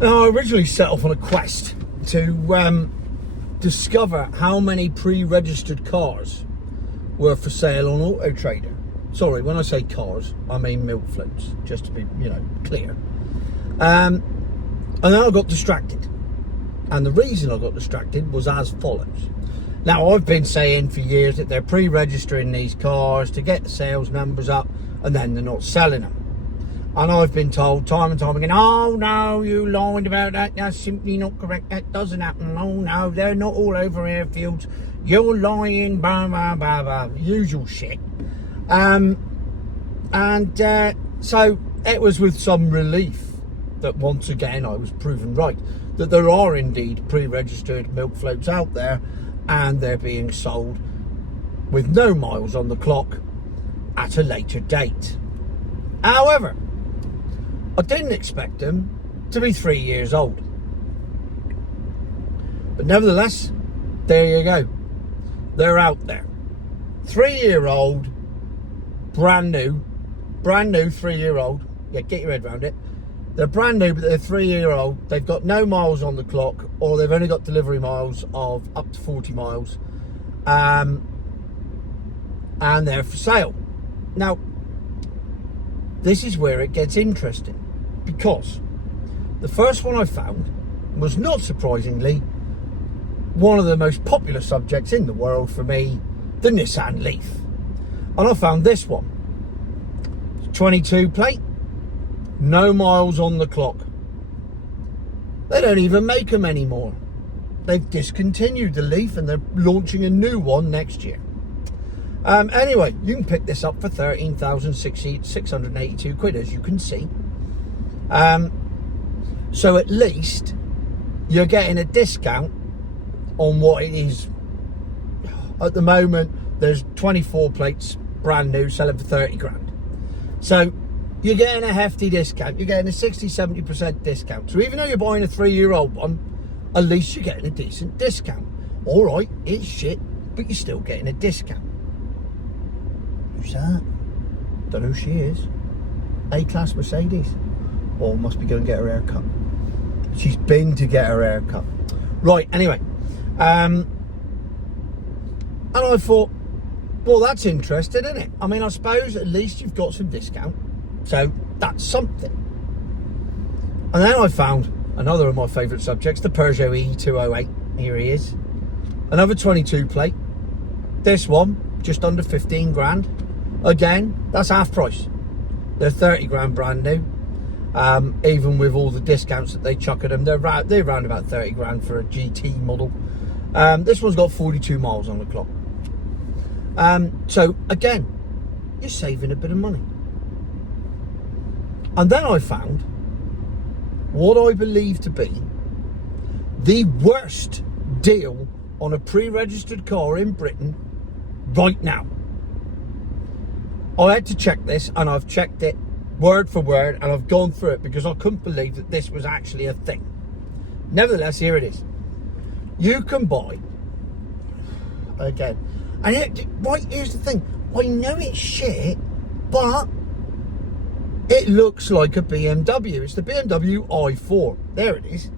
Now, I originally set off on a quest to discover how many pre-registered cars were for sale on Auto Trader. Sorry, when I say cars, I mean milk floats, just to be, clear. And then I got distracted. And the reason I got distracted was as follows. Now, I've been saying for years that they're pre-registering these cars to get the sales numbers up, and then they're not selling them. And I've been told time and time again, oh no, you lied about that, that's simply not correct, that doesn't happen, oh no, they're not all over airfields, you're lying, blah, blah, blah, blah, usual shit. So it was with some relief that once again I was proven right, that there are indeed pre-registered milk floats out there, and they're being sold with no miles on the clock at a later date. However, I didn't expect them to be 3 years old. But nevertheless, there you go. They're out there. 3-year-old, brand new 3-year-old. Yeah, get your head around it. They're brand new, but they're 3-year-old. They've got no miles on the clock, or they've only got delivery miles of up to 40 miles. And they're for sale. Now, this is where it gets interesting, because the first one I found was, not surprisingly, one of the most popular subjects in the world for me, the Nissan Leaf. And I found this one. 22 plate, no miles on the clock. They don't even make them anymore. They've discontinued the Leaf and they're launching a new one next year. Anyway, you can pick this up for 13,682 quid, as you can see. So at least you're getting a discount on what it is. At the moment, there's 24 plates brand new selling for 30 grand. So you're getting a hefty discount. You're getting a 60-70% discount. So even though you're buying a 3-year-old one, at least you're getting a decent discount. All right, it's shit, but you're still getting a discount. Who's that? Don't know who she is. A-Class Mercedes. Or must be going to get her hair cut. She's been to get her hair cut. Right, anyway. And I thought, well, that's interesting, isn't it? I mean, I suppose at least you've got some discount. So that's something. And then I found another of my favourite subjects, the Peugeot E208. Here he is. Another 22 plate. This one, just under 15 grand. Again, that's half price. They're 30 grand brand new. Even with all the discounts that they chuck at them, they're around about 30 grand for a GT model. This one's got 42 miles on the clock. So again, you're saving a bit of money. And then I found what I believe to be the worst deal on a pre-registered car in Britain right now. I had to check this, and I've checked it word for word, and I've gone through it because I couldn't believe that this was actually a thing. Nevertheless, here it is. You can buy, again, and right, here's the thing. I know it's shit, but it looks like a BMW. It's the BMW i4. There it is.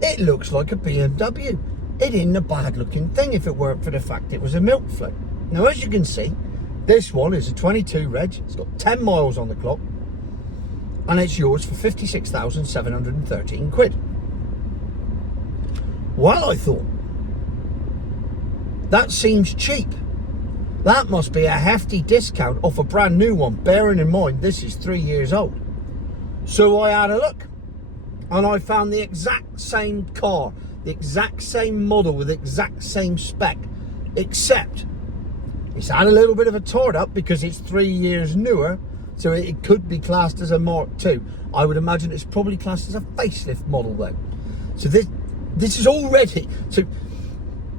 It looks like a BMW. It isn't a bad looking thing if it weren't for the fact it was a milk float. Now, as you can see, this one is a 22 reg. It's got 10 miles on the clock, and it's yours for 56,713 quid. Well, I thought, that seems cheap. That must be a hefty discount off a brand new one, bearing in mind this is 3 years old. So I had a look, and I found the exact same car, the exact same model with the exact same spec, except it's had a little bit of a torn up because it's 3 years newer, so it could be classed as a Mark II. I would imagine it's probably classed as a facelift model though. So this is already, so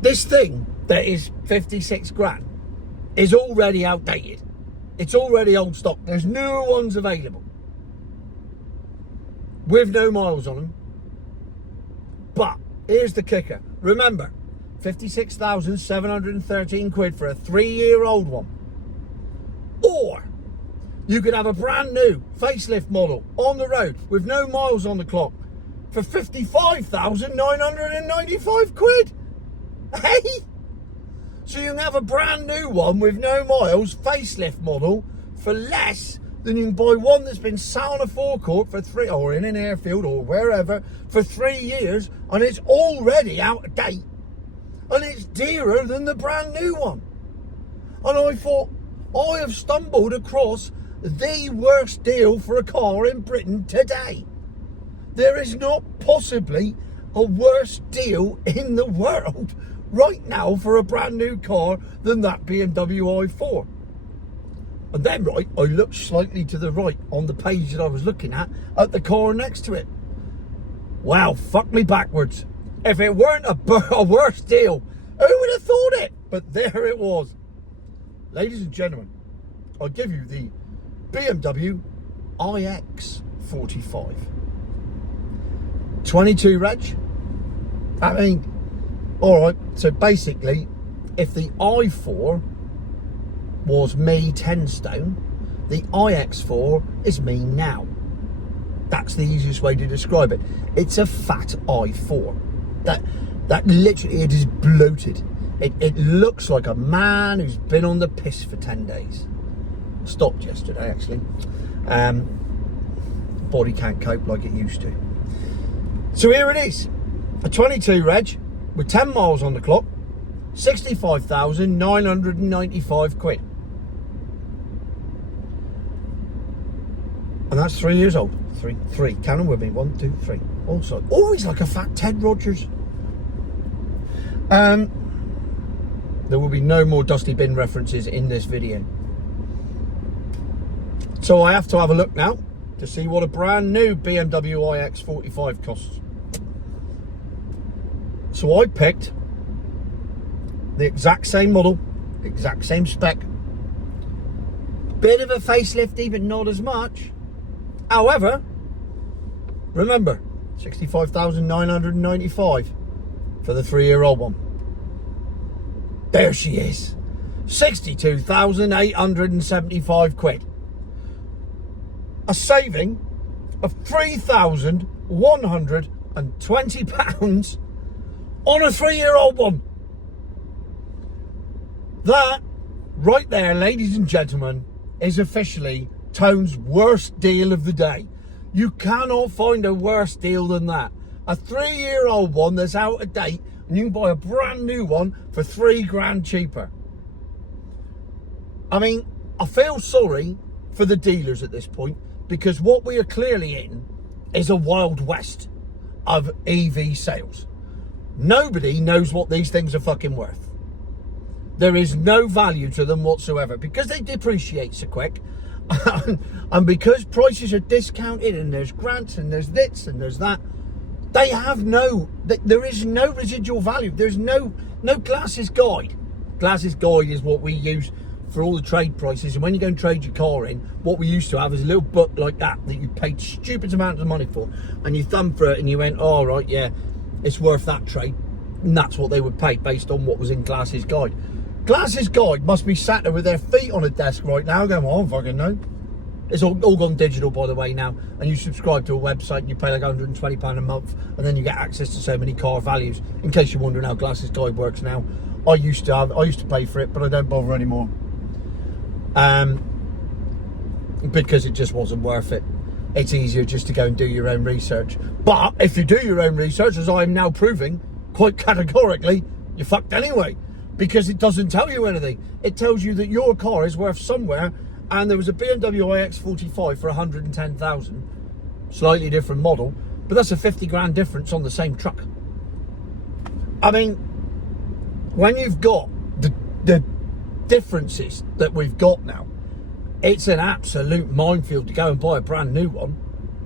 this thing that is 56 grand is already outdated. It's already old stock. There's newer ones available with no miles on them. But here's the kicker. Remember, 56,713 quid for a 3-year-old one. Or you could have a brand new facelift model on the road with no miles on the clock for 55,995 quid. Hey? So you can have a brand new one with no miles, facelift model, for less than you can buy one that's been sat on a forecourt for or in an airfield or wherever for 3 years, and it's already out of date, and it's dearer than the brand new one. And I thought, I have stumbled across the worst deal for a car in Britain today. There is not possibly a worse deal in the world right now for a brand new car than that BMW i4. And then, right, I looked slightly to the right on the page that I was looking at the car next to it. Wow, fuck me backwards. If it weren't a worse deal, who would have thought it? But there it was. Ladies and gentlemen, I'll give you the BMW iX45. 22 reg. I mean, alright, so basically, if the i4 was me 10 stone, the iX4 is me now. That's the easiest way to describe it. It's a fat i4. That literally, it is bloated. It looks like a man who's been on the piss for 10 days. Stopped yesterday, actually. Body can't cope like it used to. So here it is. A 22 reg with 10 miles on the clock. 65,995 quid. And that's 3 years old. Three. Count them with me. 1, 2, 3. Also, always like a fat Ted Rogers. There will be no more dusty bin references in this video. So I have to have a look now to see what a brand new BMW iX45 costs. So I picked the exact same model, exact same spec. Bit of a facelifty, but not as much. However, remember, 65,995 for the 3-year-old one. There she is. 62,875 quid. A saving of £3,120 on a 3-year-old one. That, right there, ladies and gentlemen, is officially Tone's worst deal of the day. You cannot find a worse deal than that. A 3-year-old one that's out of date, and you can buy a brand new one for £3 cheaper. I mean, I feel sorry for the dealers at this point, because what we are clearly in is a wild west of EV sales. Nobody knows what these things are fucking worth. There is no value to them whatsoever, because they depreciate so quick. And because prices are discounted, and there's grants, and there's this, and there's that, they have there is no residual value. There's no Glass's Guide. Glass's Guide is what we use for all the trade prices. And when you go and trade your car in, what we used to have is a little book like that you paid stupid amounts of money for, and you thumb through it and you went, oh right, yeah, it's worth that trade. And that's what they would pay based on what was in Glass's Guide. Glass's Guide must be sat there with their feet on a desk right now going, well, I don't fucking know. It's all gone digital, by the way, now. And you subscribe to a website and you pay like £120 a month, and then you get access to so many car values. In case you're wondering how Glass's Guide works now, I used to pay for it, but I don't bother anymore. Because it just wasn't worth it. It's easier just to go and do your own research. But if you do your own research, as I am now proving quite categorically, you're fucked anyway. Because it doesn't tell you anything. It tells you that your car is worth somewhere, and there was a BMW iX45 for 110,000, slightly different model, but that's a 50 grand difference on the same truck. I mean, when you've got the differences that we've got now, it's an absolute minefield to go and buy a brand new one,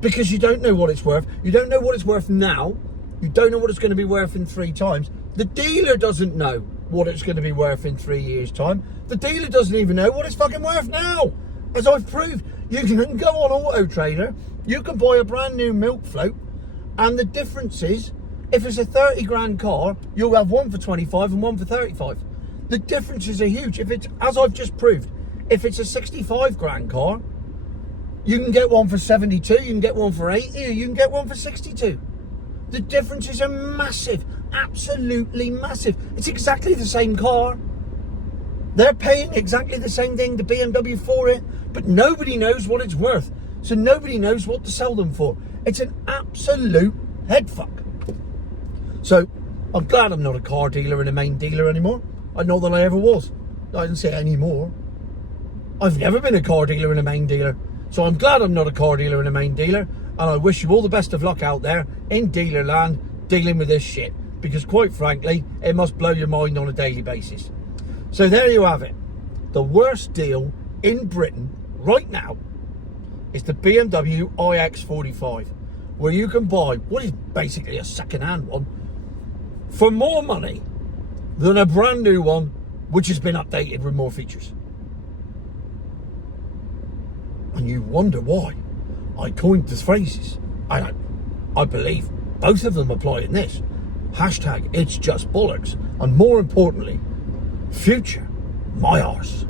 because you don't know what it's worth. You don't know what it's worth now. You don't know what it's going to be worth in 3 times. The dealer doesn't know what it's going to be worth in 3 years' time. The dealer doesn't even know what it's fucking worth now. As I've proved, you can go on Auto Trader, you can buy a brand new milk float, and the difference is, if it's a 30 grand car, you'll have one for 25 and one for 35. The differences are huge. If it's, as I've just proved, if it's a 65 grand car, you can get one for 72, you can get one for 80, or you can get one for 62. The differences are massive, absolutely massive. It's exactly the same car. They're paying exactly the same thing to BMW for it, but nobody knows what it's worth. So nobody knows what to sell them for. It's an absolute headfuck. So I'm glad I'm not a car dealer and a main dealer anymore. I know that I ever was. I didn't say anymore. I've never been a car dealer and a main dealer. So I'm glad I'm not a car dealer and a main dealer. And I wish you all the best of luck out there in dealer land dealing with this shit. Because quite frankly, it must blow your mind on a daily basis. So there you have it. The worst deal in Britain right now is the BMW iX45, where you can buy what is basically a second-hand one for more money than a brand new one which has been updated with more features. And you wonder why I coined the phrases. I believe both of them apply in this. Hashtag it's just bollocks. And more importantly, future my arse.